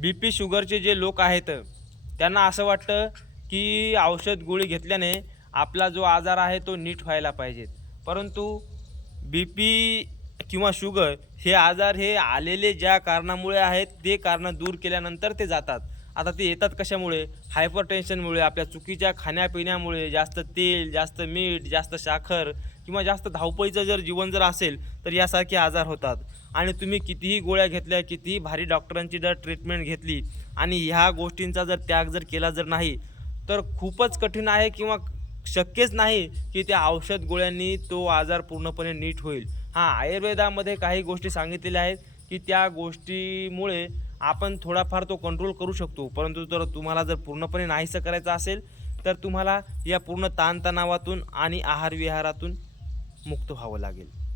बी P शुगरचे जे लोक आहेत त्यांना असं वाटतं की औषध गोळी घेतल्याने आपला जो आजार आहे तो नीट व्हायला पाहिजेत परंतु बी पी किंवा शुगर हे आजार हे आलेले ज्या कारणामुळे आहेत ते कारणं दूर केल्यानंतर ते जातात. आता ते येतात कशामुळे? हायपर टेन्शनमुळे आपल्या चुकीच्या खाण्यापिण्यामुळे जास्त तेल जास्त मीठ जास्त साखर किंवा जास्त धावपळीचं जर जीवन जर असेल तर यासारखे आजार होतात. आणि तुम्ही कितीही गोळ्या घेतल्या कितीही भारी डॉक्टरांची जर ट्रीटमेंट घेतली आणि ह्या गोष्टींचा जर त्याग जर केला जर नाही तर खूपच कठीण आहे किंवा शक्यच नाही की त्या औषध गोळ्यांनी तो आजार पूर्णपणे नीट होईल. हां आयुर्वेदामध्ये काही गोष्टी सांगितलेल्या आहेत की त्या गोष्टीमुळे आपण थोडाफार तो कंट्रोल करू शकतो. परंतु जर तुम्हाला जर पूर्णपणे नाहीसं करायचं असेल तर तुम्हाला या पूर्ण ताणतणावातून आणि आहारविहारातून मुक्त व्हावं लागेल.